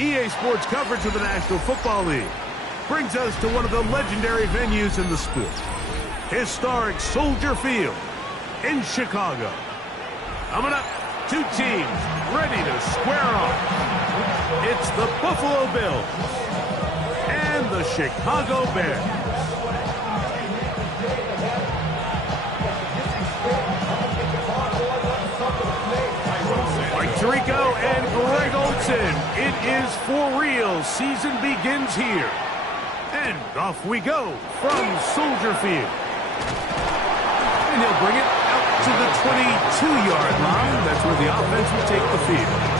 EA Sports coverage of the National Football League brings us to one of the legendary venues in the sport, historic Soldier Field in Chicago. Coming up, two teams ready to square off. It's the Buffalo Bills and the Chicago Bears. Mike Tirico and Greg Olsen. It is for real. Season begins here. And off we go from Soldier Field. And he'll bring it out to the 22-yard line. That's where the offense will take the field.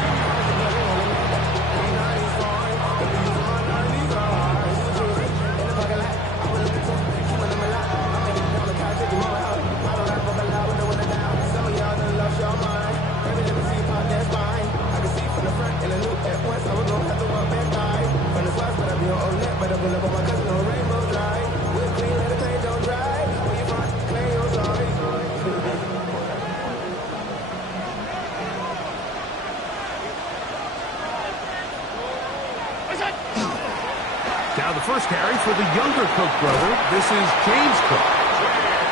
Now the first carry for the younger Cook brother. This is James Cook.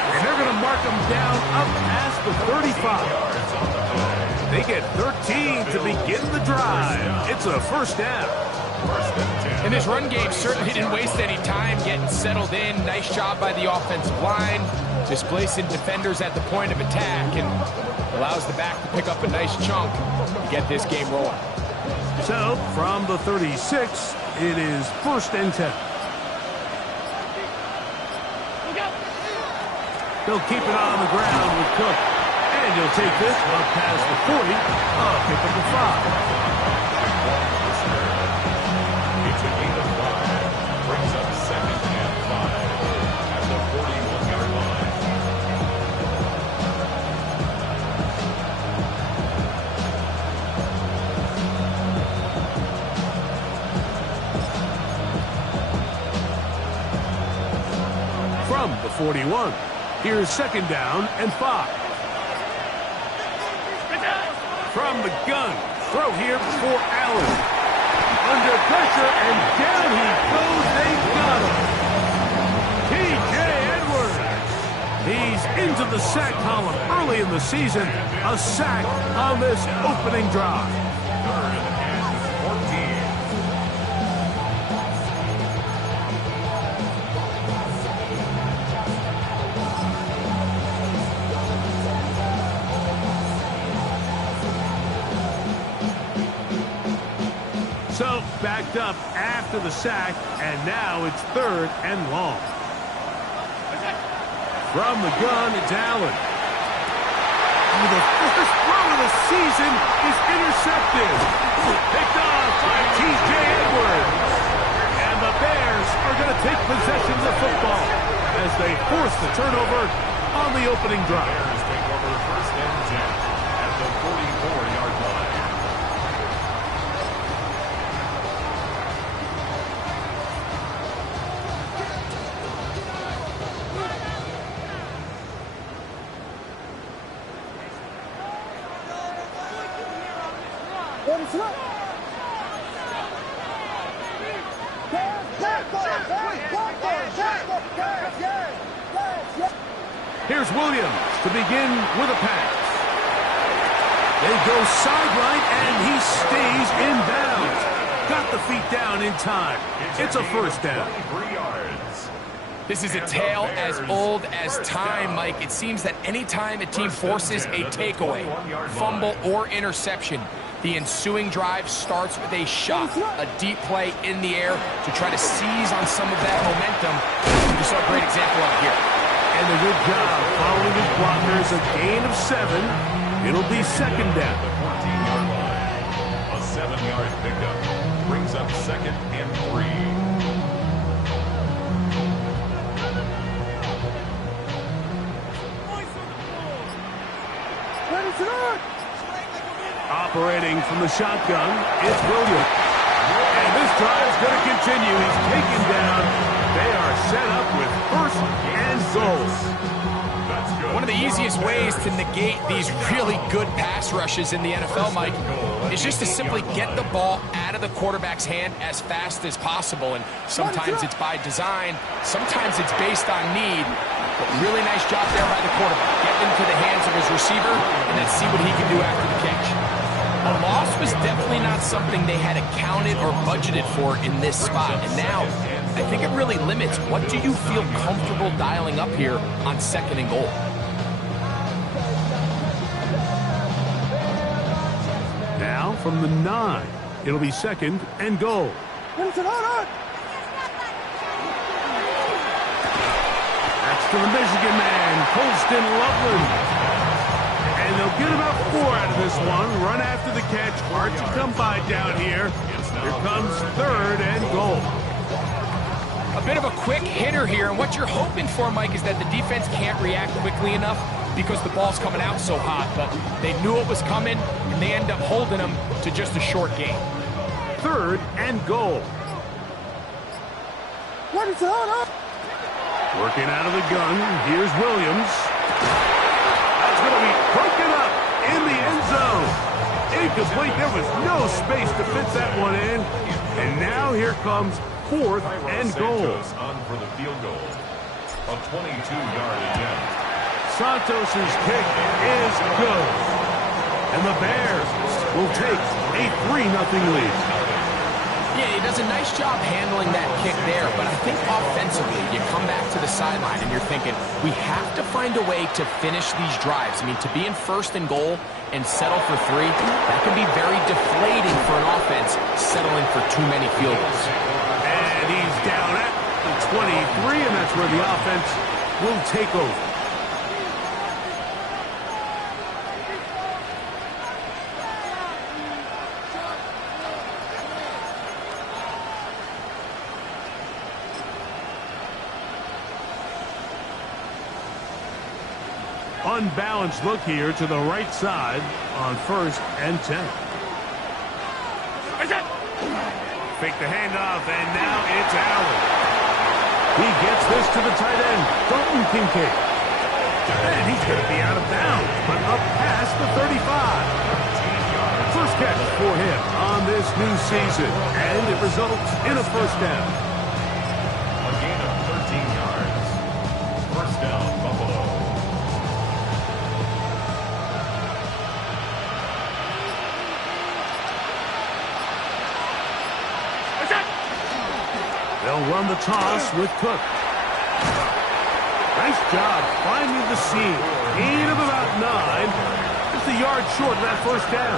And they're going to mark him down up past the 35. They get 13 to begin the drive. It's a first down. And this run game certainly didn't waste any time getting settled in. Nice job by the offensive line, displacing defenders at the point of attack, and allows the back to pick up a nice chunk to get this game rolling. So, from the 36, it is first and 10. He'll keep it on the ground with Cook. And he'll take this up past the 40. Pick up the 5. It's a gain of 5. Brings up second and 5 at the 41-yard line. From the 41, here's second down and 5. From the gun, throw here for Allen. Under pressure, and down he goes. They got him. T.J. Edwards. He's into the sack column early in the season. A sack on this opening drive. Third and 14. So, backed up after the sack, and now it's third and long. From the gun, it's Allen. The first throw of the season is intercepted. Picked off by T.J. Edwards. And the Bears are going to take possession of the football as they force the turnover on the opening drive. Bears take over first and 10 at the 44-yard line. Here's Williams to begin with a pass. They go sideline, and he stays in bounds. Got the feet down in time. It's a first down. 23 yards. This is a tale as old as time, Mike. It seems that any time a team forces a takeaway, fumble, or interception, the ensuing drive starts with a shot, a deep play in the air to try to seize on some of that momentum. You saw a great example of here. And a good job following his blockers. A gain of 7. It'll be second down. The 14-yard line. A 7-yard pickup brings up second and 3. Operating from the shotgun, it's Williams. And this drive's going to continue. He's taken down. They are set up with first and goal. That's good. One of the easiest easiest ways to negate these really good pass rushes in the NFL, Mike, is just to simply get the ball out of the quarterback's hand as fast as possible. And sometimes it's by design, sometimes it's based on need. But really nice job there by the quarterback. Get into the hands of his receiver and then see what he can do after the catch. A loss was definitely not something they had accounted or budgeted for in this spot. And now, I think it really limits what do you feel comfortable dialing up here on 2nd and goal. Now from the 9, it'll be 2nd and goal. That's to the Michigan man, Colston Loveland. And they'll get about 4 out of this one. Run after the catch. Hard to come by down here. Here comes 3rd and goal. A bit of a quick hitter here, and what you're hoping for, Mike, is that the defense can't react quickly enough because the ball's coming out so hot. But they knew it was coming, and they end up holding them to just a short gain. 3rd and goal. What is that? Working out of the gun. Here's Williams. That's going to be broken up in the end zone. Incomplete. There was no space to fit that one in. And now here comes 4th and goal. On for the field goal. A 22-yard attempt. Santos' kick is good. And the Bears will take a 3-0 lead. Yeah, he does a nice job handling that kick there, but I think offensively, you come back to the sideline and you're thinking, we have to find a way to finish these drives. I mean, to be in 1st and goal and settle for 3, that can be very deflating for an offense settling for too many field goals. And he's down at the 23, and that's where the offense will take over. Unbalanced look here to the right side on 1st and 10. Fake the handoff, and now it's Allen. He gets this to the tight end, Dalton Kincaid. And he's going to be out of bounds, but up past the 35. First catch for him on this new season, and it results in a 1st down. A gain of 13 yards. 1st down, Buffalo. They'll run the toss with Cook. Nice job finding the seam. Gain of about 9. Just a yard short of that 1st down.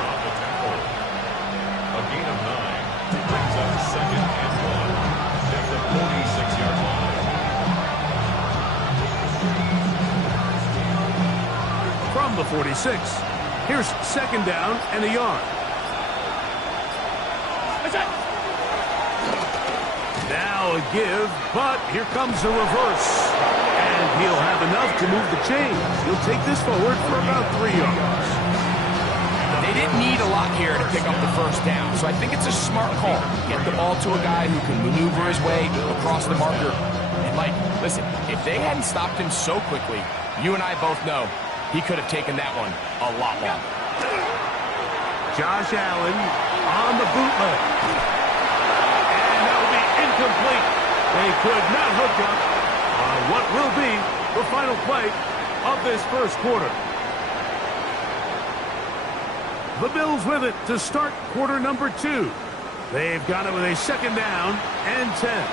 A gain of 9 brings up 2nd and 1 at the 46-yard line. From the 46, here's 2nd down and a yard. Now a give, but here comes a reverse. And he'll have enough to move the chains. He'll take this forward for about 3 yards. They didn't need a lot here to pick up the 1st down, so I think it's a smart call. Get the ball to a guy who can maneuver his way across the marker. And, Mike, listen, if they hadn't stopped him so quickly, you and I both know he could have taken that one a lot longer. Josh Allen on the bootleg. Complete. They could not hook up on what will be the final play of this 1st quarter. The Bills with it to start quarter number 2. They've got it with a 2nd down and 10.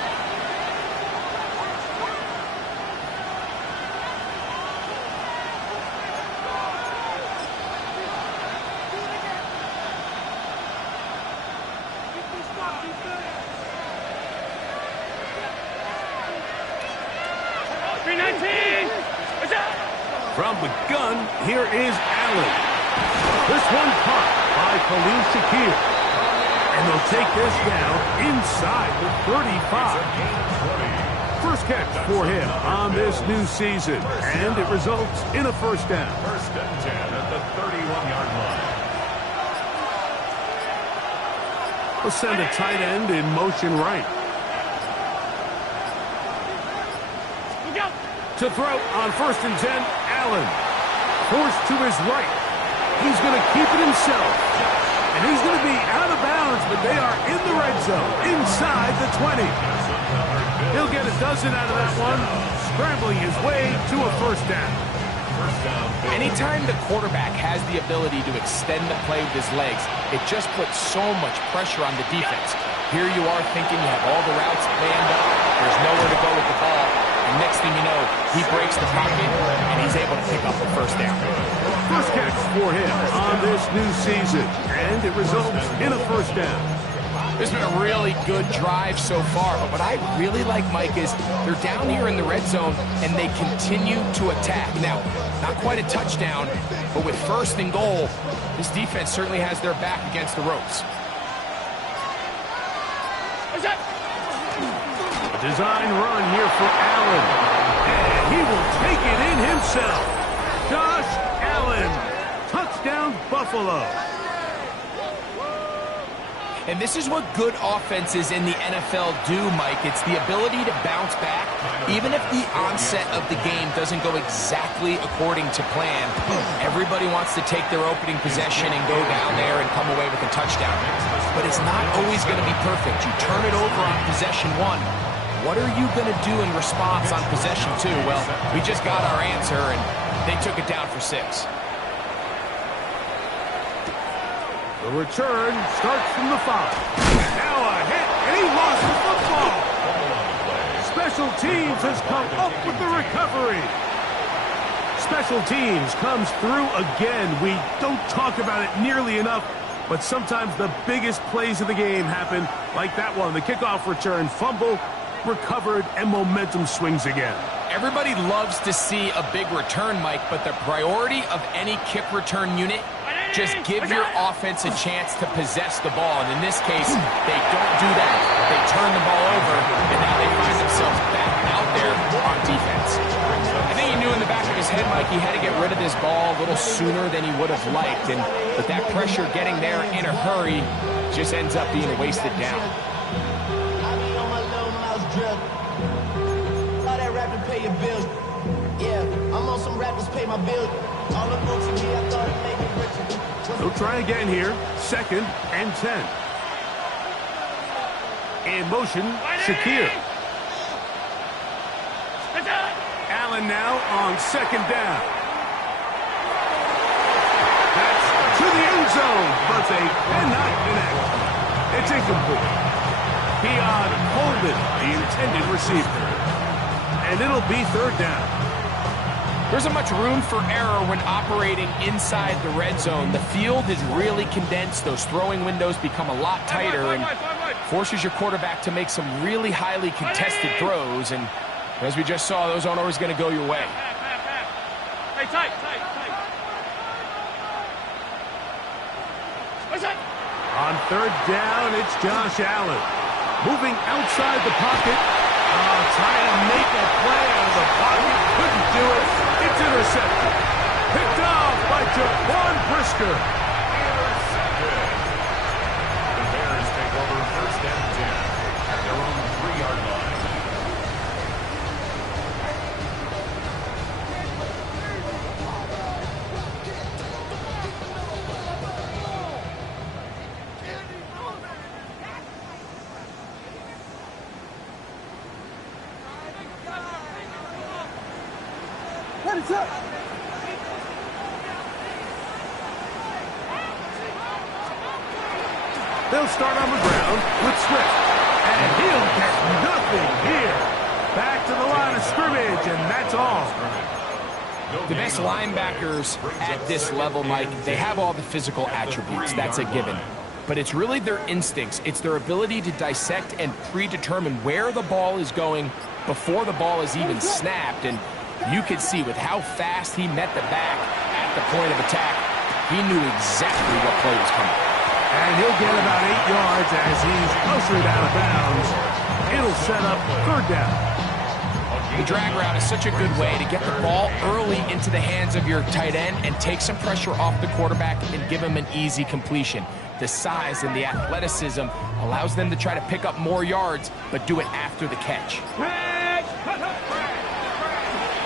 From the gun, here is Allen. This one caught by Khalil Shakir. And they'll take this down inside the 35. 1st catch for him on this new season. And it results in a 1st down. 1st and 10 at the 31-yard line. We'll send a tight end in motion right. To throw on 1st and 10, Allen. forced to his right. He's going to keep it himself. And he's going to be out of bounds, but they are in the red zone, inside the 20. He'll get a dozen out of that one, scrambling his way to a first down. Anytime the quarterback has the ability to extend the play with his legs, it just puts so much pressure on the defense. Here you are thinking you have all the routes planned up, there's nowhere to go with the ball, and next thing you know, he breaks the pocket, and he's able to pick up the first down. First catch for him on this new season, and it results in a first down. It's been a really good drive so far, but what I really like, Mike, is they're down here in the red zone, and they continue to attack. Now, not quite a touchdown, but with first and goal, this defense certainly has their back against the ropes. A design run here for Allen, and he will take it in himself. Josh Allen, touchdown Buffalo. And this is what good offenses in the NFL do, Mike. It's the ability to bounce back, even if the onset of the game doesn't go exactly according to plan. Everybody wants to take their opening possession and go down there and come away with a touchdown. But it's not always going to be perfect. You turn it over on possession one. What are you going to do in response on possession two? Well, we just got our answer, and they took it down for 6. The return starts from the 5. Now a hit, and he lost the football. Special teams has come up with the recovery. Special teams comes through again. We don't talk about it nearly enough, but sometimes the biggest plays of the game happen like that one. The kickoff return, fumble, recovered, and momentum swings again. Everybody loves to see a big return, Mike, but the priority of any kick return unit, just give your offense a chance to possess the ball. And in this case, they don't do that. They turn the ball over, and now they find themselves back out there on defense. I think he knew in the back of his head, Mike, he had to get rid of this ball a little sooner than he would have liked. And with that pressure getting there in a hurry, just ends up being a wasted down. All that rapping pay your bills. Yeah, I'm on some rappers pay my bills. All the books in me, I thought it made me richer. They'll try again here. 2nd and 10. In motion, Shakir. Allen now on 2nd down. That's to the end zone, but they cannot connect. It's incomplete. Keon Holden, the intended receiver. And it'll be 3rd down. There isn't much room for error when operating inside the red zone. The field is really condensed. Those throwing windows become a lot tighter and forces your quarterback to make some really highly contested throws. And as we just saw, those aren't always going to go your way. Tight. On 3rd down, it's Josh Allen. Moving outside the pocket. Trying to make a play out of the pocket. Couldn't do it. It's intercepted. Picked off by Jaquan Brisker. Intercepted. The Bears take over 1st and 10 at their own 3-yard line. They'll start on the ground with Swift. And he'll get nothing here. Back to the line of scrimmage, and that's all. The best linebackers at this level, Mike, they have all the physical attributes. That's a given. But it's really their instincts. It's their ability to dissect and predetermine where the ball is going before the ball is even snapped. And you could see with how fast he met the back at the point of attack, he knew exactly what play was coming. And he'll get about 8 yards as he's ushered out of bounds. It'll set up 3rd down. The drag route is such a good way to get the ball early into the hands of your tight end and take some pressure off the quarterback and give him an easy completion. The size and the athleticism allows them to try to pick up more yards, but do it after the catch.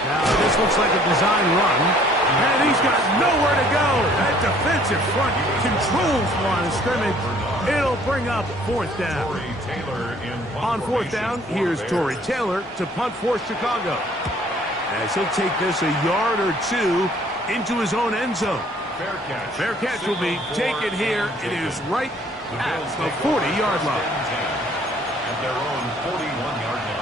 Now, this looks like a design run. And he's got nowhere to go. That defensive front controls the line of scrimmage. It'll bring up fourth down. Tory Taylor in punt On fourth down, here's Tory Taylor to punt for Chicago. As he'll take this a yard or two into his own end zone. Fair catch. Fair catch will be taken here. It is right at the 40-yard line. At their own 41-yard line.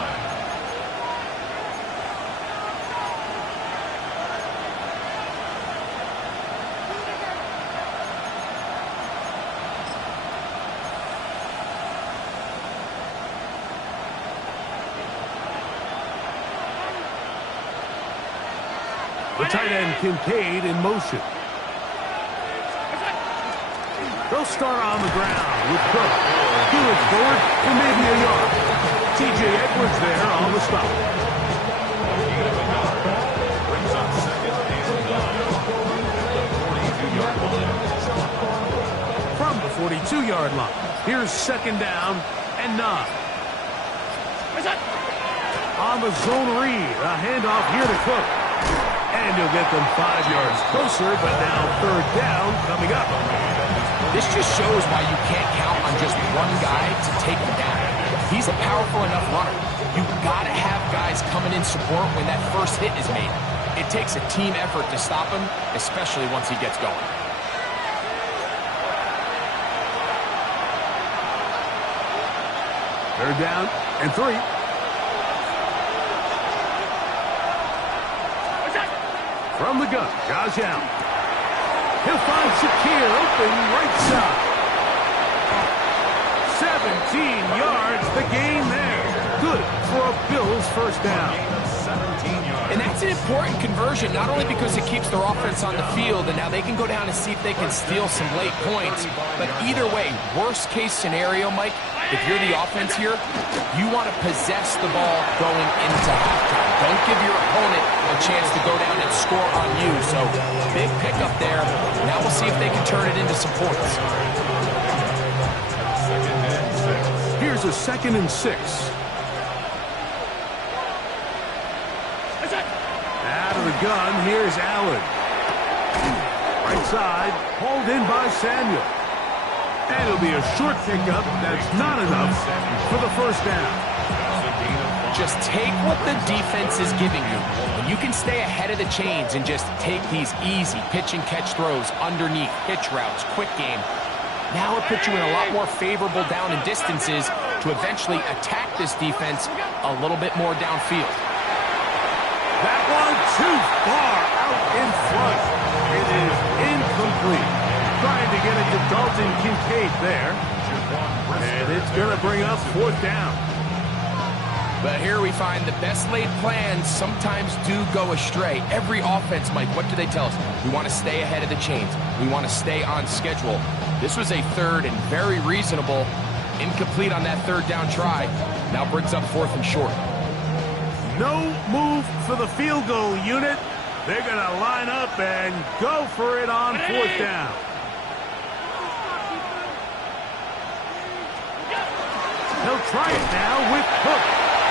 The tight end Kincaid in motion. They'll start on the ground with Cook. He looks forward for maybe a yard. T.J. Edwards there on the stop. Brings up second and 9 at the 42-yard line. From the 42-yard line, here's second down and 9. On the zone read, a handoff here to Cook. And he'll get them 5 yards closer, but now third down coming up. This just shows why you can't count on just one guy to take him down. He's a powerful enough runner. You've got to have guys coming in support when that first hit is made. It takes a team effort to stop him, especially once he gets going. Third down and 3. From the gun, Josh Allen. He'll find Shakir open right side. 17 yards, the gain there. Good for a Bills first down. 17 yards. And that's an important conversion, not only because it keeps their offense on the field, and now they can go down and see if they can steal some late points. But either way, worst case scenario, Mike, if you're the offense here, you want to possess the ball going into halftime. Don't give your opponent a chance to go down and score on you. So big pickup there. Now we'll see if they can turn it into some points. Here's a 2nd and 6. Out of the gun, here's Allen. Right side, hauled in by Samuel. And it'll be a short pickup. That's not enough for the first down. Just take what the defense is giving you. And you can stay ahead of the chains and just take these easy pitch and catch throws underneath, pitch routes, quick game. Now it puts you in a lot more favorable down and distances to eventually attack this defense a little bit more downfield. That one too far out in front. It is incomplete. Trying to get it to Dalton Kincaid there. And it's going to bring up fourth down. But here we find the best laid plans sometimes do go astray. Every offense, Mike, what do they tell us? We want to stay ahead of the chains. We want to stay on schedule. This was a third and very reasonable. Incomplete on that third down try. Now brings up fourth and short. No move for the field goal unit. They're going to line up and go for it on fourth down. He'll try it now with Cook.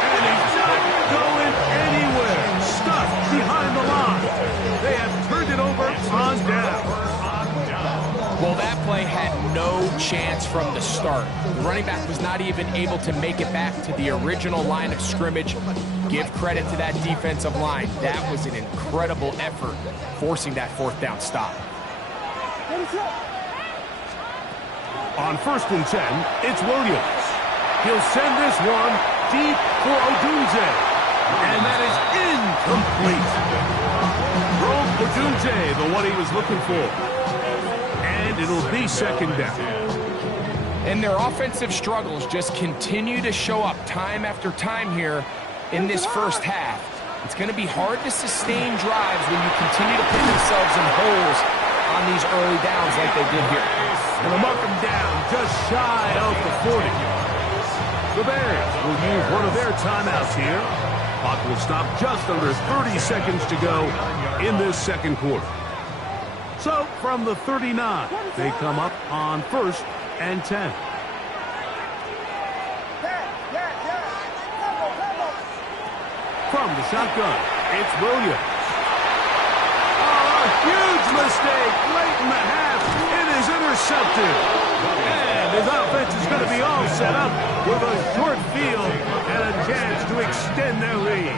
And he's not going anywhere. Stuffed behind the line. They have turned it over on down. Well, that play had no chance from the start. The running back was not even able to make it back to the original line of scrimmage. Give credit to that defensive line. That was an incredible effort, forcing that fourth down stop. On 1st and 10, it's Williams. He'll send this one deep for Odunze. And that is incomplete. Rome Odunze, the one he was looking for. And it'll be second down. And their offensive struggles just continue to show up time after time here in this first half. It's going to be hard to sustain drives when you continue to put themselves in holes on these early downs like they did here. And they'll mark them down just shy of the 40. The Bears will use one of their timeouts here. Clock will stop just under 30 seconds to go in this second quarter. So, from the 39, they come up on 1st and 10. From the shotgun, it's Williams. Oh, a huge mistake late in the half. It is intercepted. And his offense is going to be all set up with a short field and a chance to extend their lead.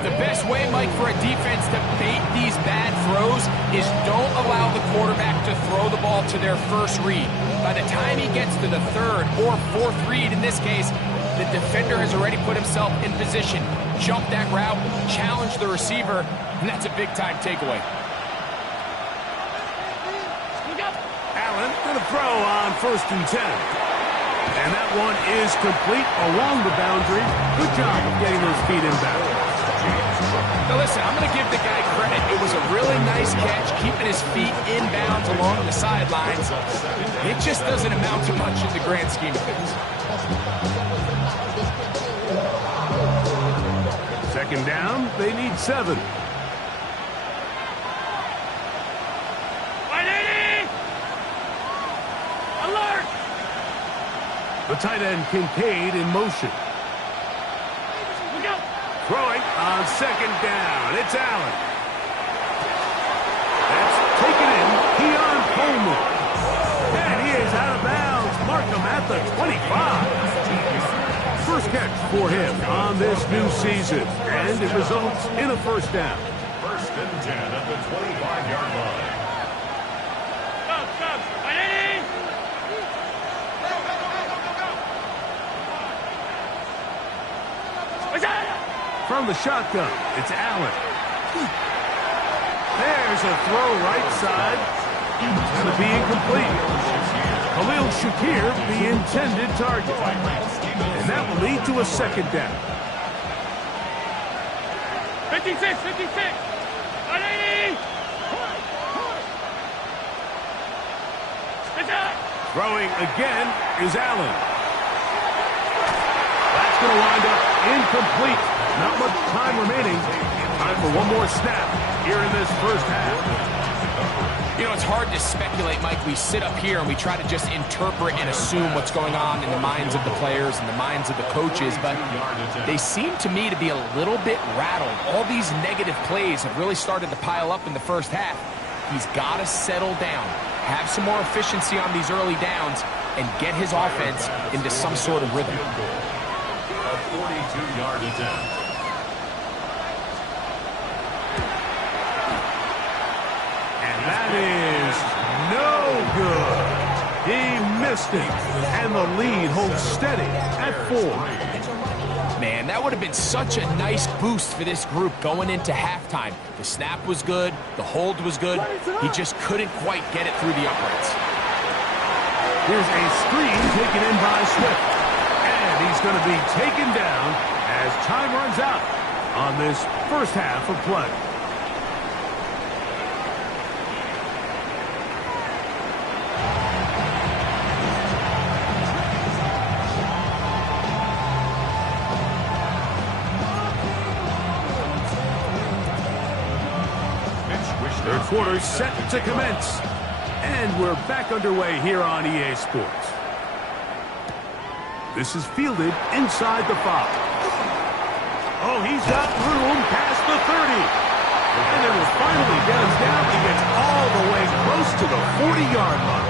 The best way, Mike, for a defense to bait these bad throws is don't allow the quarterback to throw the ball to their first read. By the time he gets to the third or fourth read, in this case, the defender has already put himself in position, jump that route, challenge the receiver, and that's a big-time takeaway. Allen going to throw on 1st and 10. And that one is complete along the boundary. Good job of getting those feet inbound. Now listen, I'm going to give the guy credit. It was a really nice catch, keeping his feet inbounds along the sidelines. It just doesn't amount to much in the grand scheme of things. 2nd down, they need 7. Alert! The tight end Kincaid in motion. Throwing on 2nd down. It's Allen. That's taken in. Keon Coleman. And he is out of bounds. Mark him at the 25. First catch for him on this new season. And it results in a 1st down. 1st and 10 at the 25-yard line. From the shotgun, it's Allen. There's a throw right side. It's going to be incomplete. Khalil Shakir, the intended target. And that will lead to a 2nd down. 56, 56. 180. Throwing again is Allen. That's going to wind up incomplete. Not much time remaining. Time for one more snap here in this 1st half. You know, it's hard to speculate, Mike. We sit up here and we try to just interpret and assume what's going on in the minds of the players and the minds of the coaches, but they seem to me to be a little bit rattled. All these negative plays have really started to pile up in the 1st half. He's got to settle down, have some more efficiency on these early downs, and get his offense into some sort of rhythm. A 42-yard attempt. That is no good. He missed it, and the lead holds steady at 4. Man, that would have been such a nice boost for this group going into halftime. The snap was good, the hold was good. He just couldn't quite get it through the uprights. Here's a screen taken in by Swift, and he's going to be taken down as time runs out on this 1st half of play. Third quarter set to commence. And we're back underway here on EA Sports. This is fielded inside the 5. Oh, he's got room past the 30. And it will finally get him down. He gets all the way close to the 40-yard line.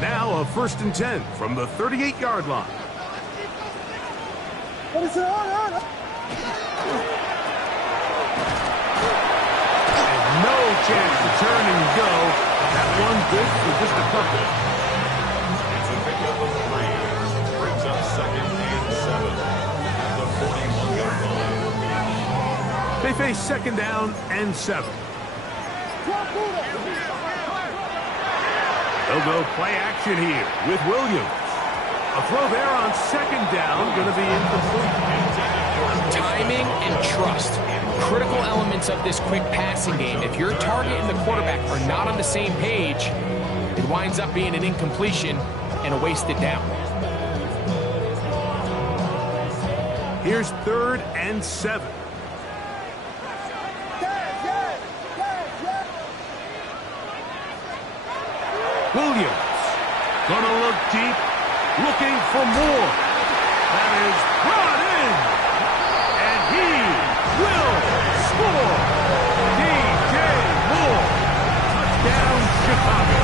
Now a 1st and 10 from the 38-yard line. And no chance to turn and go. That one good for just a couple. It's a pickup of 3. Brings up 2nd and 7 at the 41-yard line. They face 2nd down and 7. They'll go play action here with Williams. A throw there on 2nd down, going to be incomplete. Timing and trust, critical elements of this quick passing game. If your target and the quarterback are not on the same page, it winds up being an incompletion and a wasted down. Here's 3rd and 7. Williams gonna look deep, looking for more. That is brought in. And he will score. DJ Moore. Touchdown, Chicago.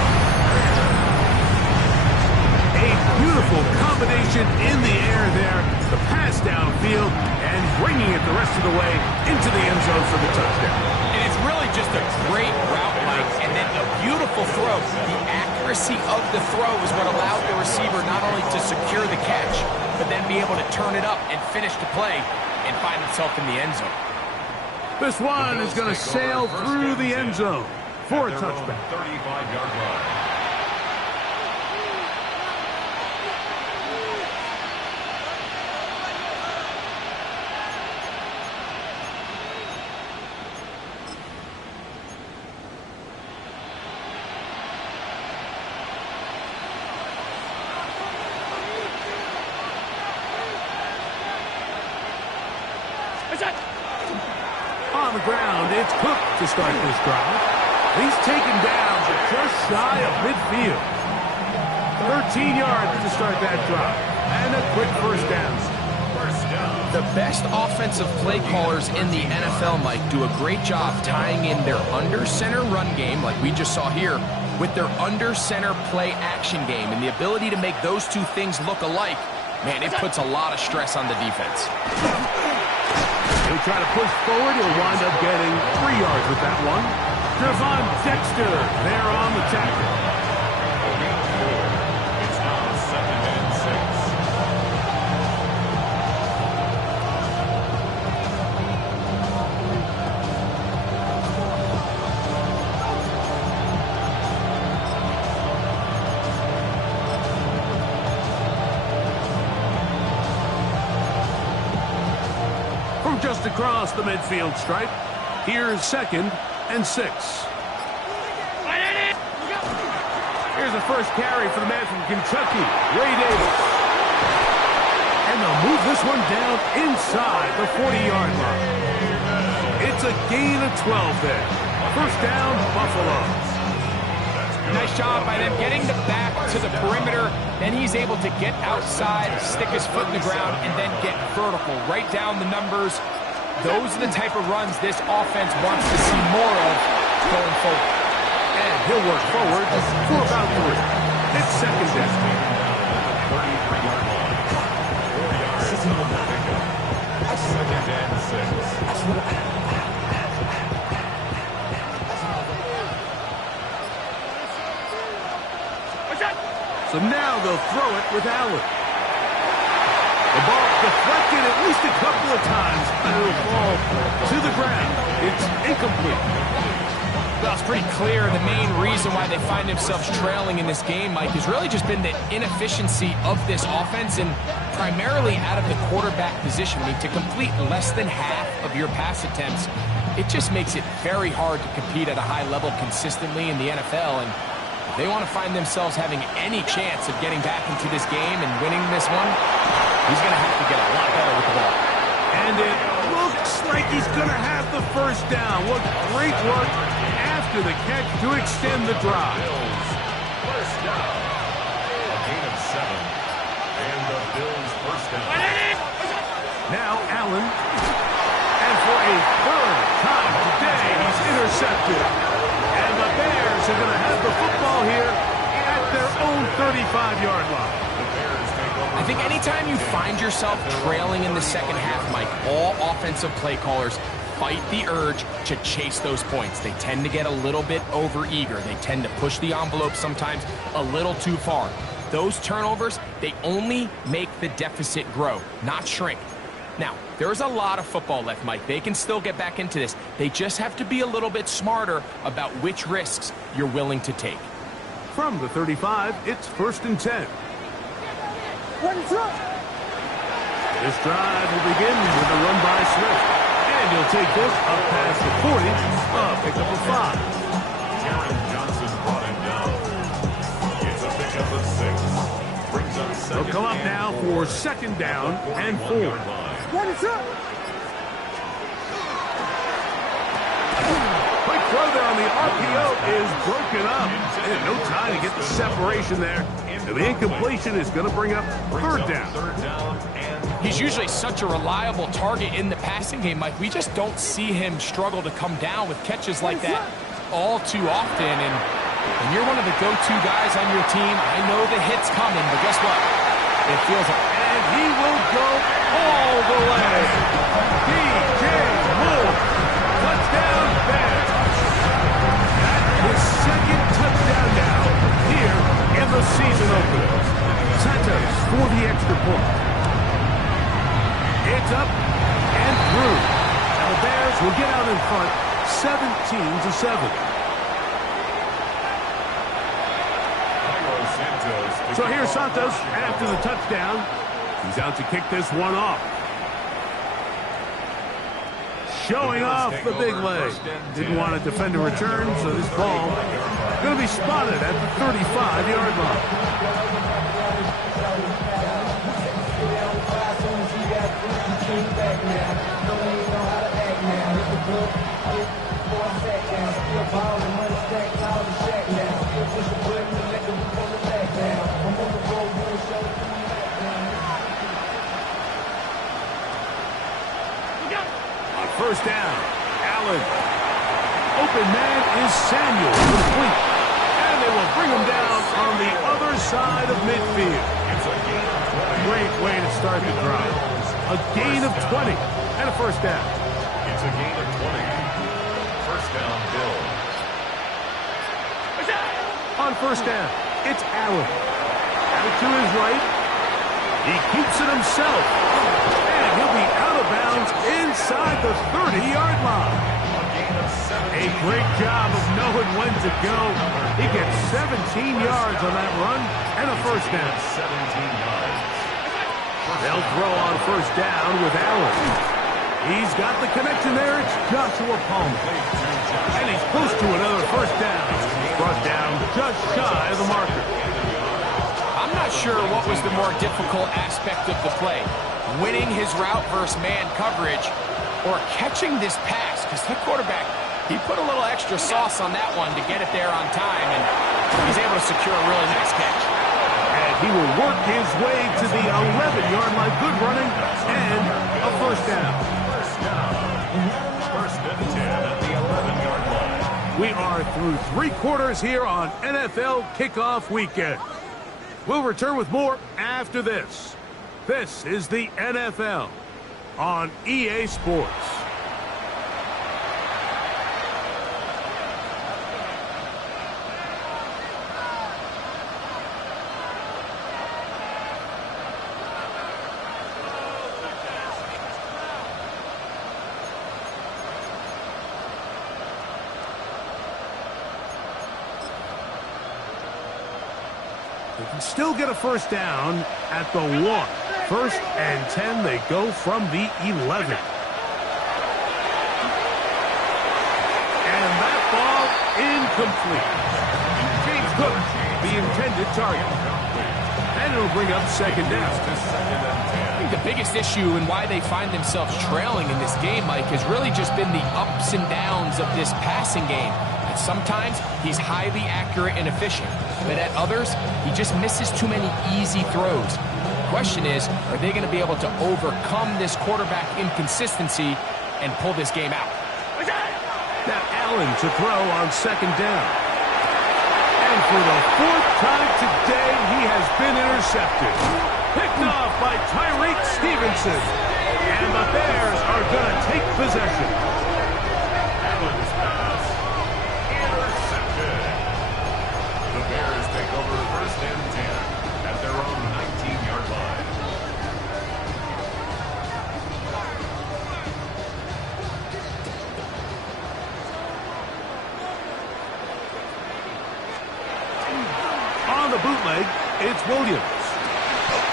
A beautiful combination in the air there. The pass downfield and bringing it the rest of the way into the end zone for the touchdown. And it's really just a great route, Mike, and then a beautiful throw. The accuracy of the throw is what allowed the receiver not only to secure the catch, but then be able to turn it up and finish the play and find himself in the end zone. This one is going to sail through the end zone for a touchback. 35-yard line. On the ground, it's Cook to start this drive. He's taken down just shy of midfield. 13 yards to start that drive. And a quick first down. The best offensive play callers in the NFL, Mike, do a great job tying in their under-center run game, like we just saw here, with their under-center play action game. And the ability to make those two things look alike, man, it puts a lot of stress on the defense. He'll try to push forward. He'll wind up getting 3 yards with that one. Devon Dexter there on the tackle. It's now 2nd and 6. From just across the midfield stripe, here's 2nd and 6. Here's the first carry for the man from Kentucky, Ray Davis. And they'll move this one down inside the 40-yard line. It's a gain of 12 there. First down, Buffalo. Nice job by them getting the back to the perimeter. Then he's able to get outside, stick his foot in the ground, and then get vertical. Right down the numbers. Those are the type of runs this offense wants to see more of going forward. And he'll work forward for about 3. It's 2nd down. 33-yard line. 4 yards. 2nd and 6. So now they'll throw it with Allen. The ball deflected at least a couple of times, and it'll fall to the ground. It's incomplete. Well, it's pretty clear the main reason why they find themselves trailing in this game, Mike, has really just been the inefficiency of this offense and primarily out of the quarterback position. I mean, to complete less than half of your pass attempts, it just makes it very hard to compete at a high level consistently in the NFL. And if they want to find themselves having any chance of getting back into this game and winning this one, he's going to have to get a lot better with the ball. And it looks like he's going to have the first down. What great work after the catch to extend the drive. Bills, first down. A gain of 7. And the Bills first down. Now Allen. And for a third time today, he's intercepted. And the Bears are going to have the football here at their own 35-yard line. I think anytime you find yourself trailing in the second half, Mike, all offensive play callers fight the urge to chase those points. They tend to get a little bit overeager. They tend to push the envelope sometimes a little too far. Those turnovers, they only make the deficit grow, not shrink. Now, there's a lot of football left, Mike. They can still get back into this. They just have to be a little bit smarter about which risks you're willing to take. From the 35, it's 1st and 10. This drive will begin with a run by Smith. And he'll take this up past the 40, pick up a 5. Taron Johnson brought him down. It's a pickup of 6. Brings up 2nd. They'll come up now for 2nd down and 4. Quick throw there on the RPO, is broken up. And no time to get the separation there. And the incompletion is going to bring up third down. He's usually such a reliable target in the passing game, Mike. We just don't see him struggle to come down with catches like that all too often. And when you're one of the go-to guys on your team, I know the hit's coming, but guess what? It feels like... And he will go all the way. DJ Moore. Touchdown, Bears. His second touchdown now here in the season opener. Santos for the extra point. It's up and through. And the Bears will get out in front 17-7. So here's Santos after the touchdown. He's out to kick this one off. Showing off the big leg. Didn't want to defend a return, so this ball going to be spotted at the 35-yard line. First down, Allen. Open man is Samuel, complete. And they will bring him down on the other side of midfield. Great way to start the drive. A gain of 20 and a first down. It's a gain of 20. First down, Bill. On first down, it's Allen. Out to his right. He keeps it himself. And he'll be out of bounds inside the 30-yard line. A great job of knowing when to go. He gets 17 yards on that run and a first down. 17 yards. They'll throw on first down with Allen. He's got the connection there. It's Joshua Palmer. And he's close to another first down. Brought down just shy of the marker. I'm not sure what was the more difficult aspect of the play. Winning his route versus man coverage or catching this pass, because the quarterback, he put a little extra sauce on that one to get it there on time, and he's able to secure a really nice catch. And he will work his way to the 11-yard line. Good running and a first down. First and 10 at the 11-yard line. We are through three quarters here on NFL Kickoff Weekend. We'll return with more after this. This is the NFL on EA Sports. They can still get a first down at the 1. First and 10, they go from the 11. And that ball incomplete. James Cook, the intended target. And it'll bring up second down. I think the biggest issue and why they find themselves trailing in this game, Mike, has really just been the ups and downs of this passing game. And sometimes he's highly accurate and efficient, but at others, he just misses too many easy throws. The question is, are they going to be able to overcome this quarterback inconsistency and pull this game out? Now Allen to throw on second down. And for the fourth time today, he has been intercepted. Picked off by Tyreek Stevenson. And the Bears are going to take possession. Allen's pass. Intercepted. The Bears take over first and 10 at their own 19-yard line. On the bootleg, it's Williams.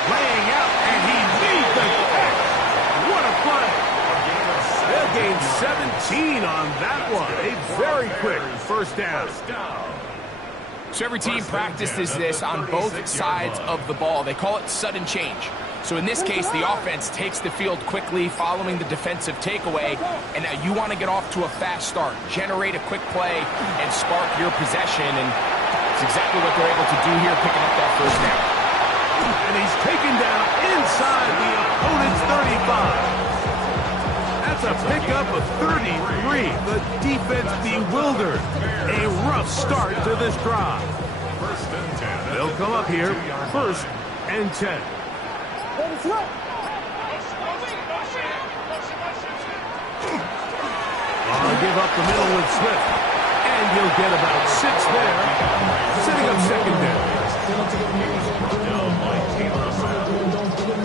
Laying out, and he needs the catch. What a play. They'll gain 17 on that one. A very quick first down. So every team practices this on both sides of the ball. They call it sudden change. So in this case, the offense takes the field quickly following the defensive takeaway, and now you want to get off to a fast start, generate a quick play, and spark your possession, and it's exactly what they're able to do here, picking up that first down. And he's taken down inside the opponent's 35. That's a pickup of 33. The defense bewildered. A rough start to this drive. First and 10. They'll come up here, first and 10. Give up the middle with Swift. And he'll get about 6 there. Setting up second down. Down by Taylor Swift.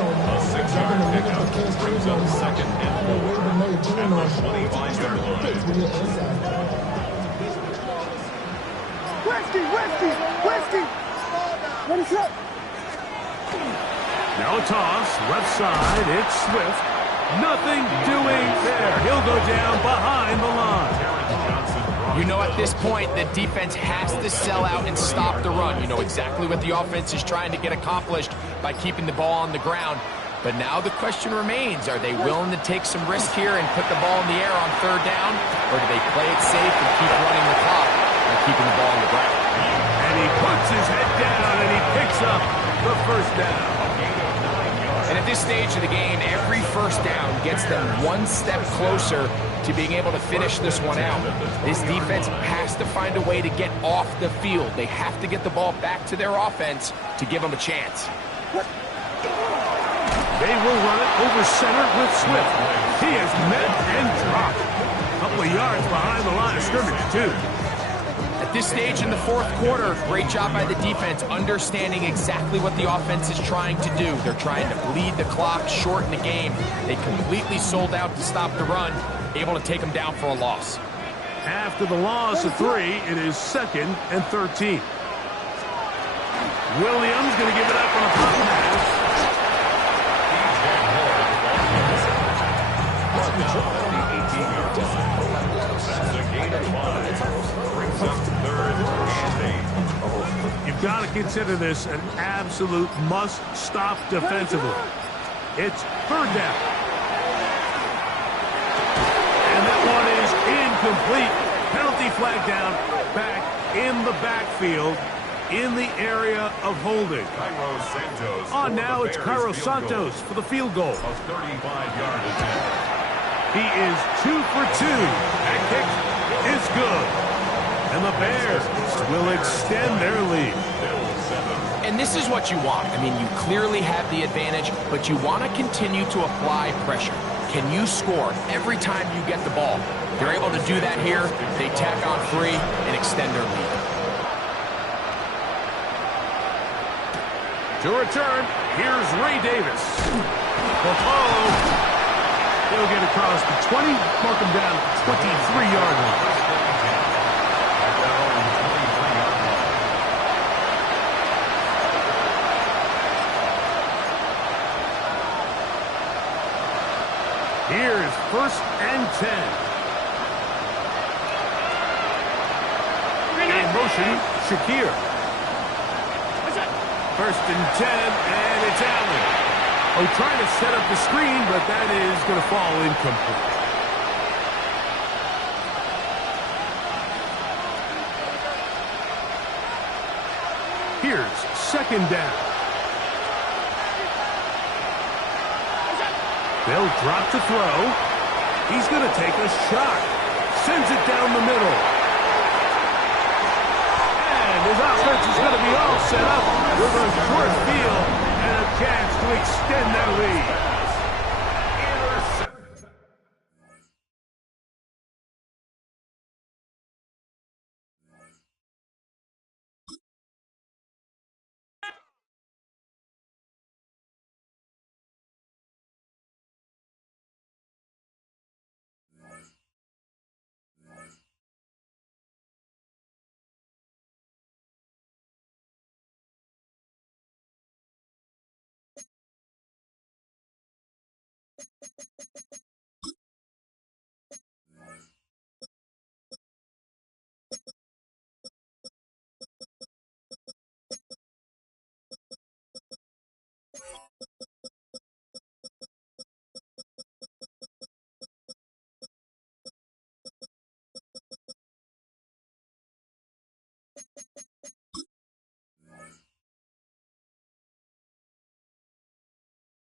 A 6-yard pickup brings up second and 4 at the 25-yard line. Whiskey! What is up? Now a toss, left side, it's Swift. Nothing doing there. He'll go down behind the line. You know, at this point, the defense has to sell out and stop the run. You know exactly what the offense is trying to get accomplished by keeping the ball on the ground. But now the question remains, are they willing to take some risk here and put the ball in the air on third down? Or do they play it safe and keep running the clock by keeping the ball on the ground? And he puts his head down and he picks up the first down. And at this stage of the game, every first down gets them one step closer to being able to finish this one out. This defense has to find a way to get off the field. They have to get the ball back to their offense to give them a chance. They will run it over center with Swift. He is met and dropped. A couple of yards behind the line of scrimmage, too. At this stage in the fourth quarter, great job by the defense understanding exactly what the offense is trying to do. They're trying to bleed the clock, shorten the game. They completely sold out to stop the run, able to take them down for a loss. After the loss of 3, it is second and 13. Williams going to give it up on a pop pass. That's a gain of 5. Brings up third and 8. You've got to consider this an absolute must-stop defensively. It's third down. And that one is incomplete. Penalty flag down, back in the backfield, in the area of holding. Cairo Santos. On now, it's Cairo Santos for the field goal. A 35-yard attempt. He is 2 for 2. That kick is good. And the Bears will extend their lead. And this is what you want. I mean, you clearly have the advantage, but you want to continue to apply pressure. Can you score every time you get the ball? They're able to do that here. They tack on 3 and extend their lead. To return, here's Ray Davis. He'll get across the 20, mark him down at the 23-yard line. Here's first and 10. In motion, Shakir. First and 10, and it's Allen. Oh, trying to set up the screen, but that is going to fall incomplete. Here's second down. They'll drop to throw. He's going to take a shot. Sends it down the middle. And his offense is going to be all set up with a short field and a chance to extend their lead.